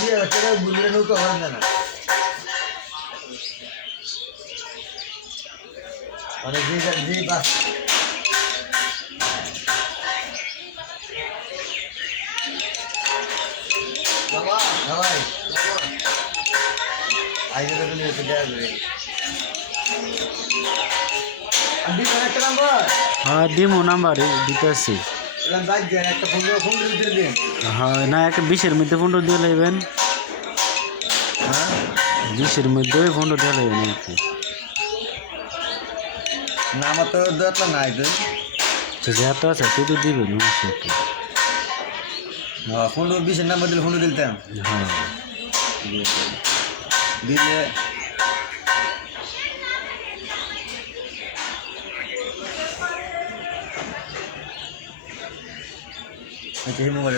দিয়ে সেটা বুঝলে নৌকা হয় না মানে যে বাস ভাই আইজে তো নিয়ে দেওয়া যাবে একটা নাম্বার হ্যাঁ দিমু নাম্বার দিতেছি। একটা ফোন দিয়ে দিন। হ্যাঁ না একটা 20-এর মধ্যে 15 দিয়ে লাইবেন। হ্যাঁ 20-এর মধ্যে 15 দিয়ে লাইবেন আর কি। না আমার তো দরকার নাই তো যত আছে তুই তো দিবেন অবশ্যই। হ্যাঁ 15-20-এর নাম্বার দিলে ফোন দিতাম হ্যাঁ দিলে মোবাইল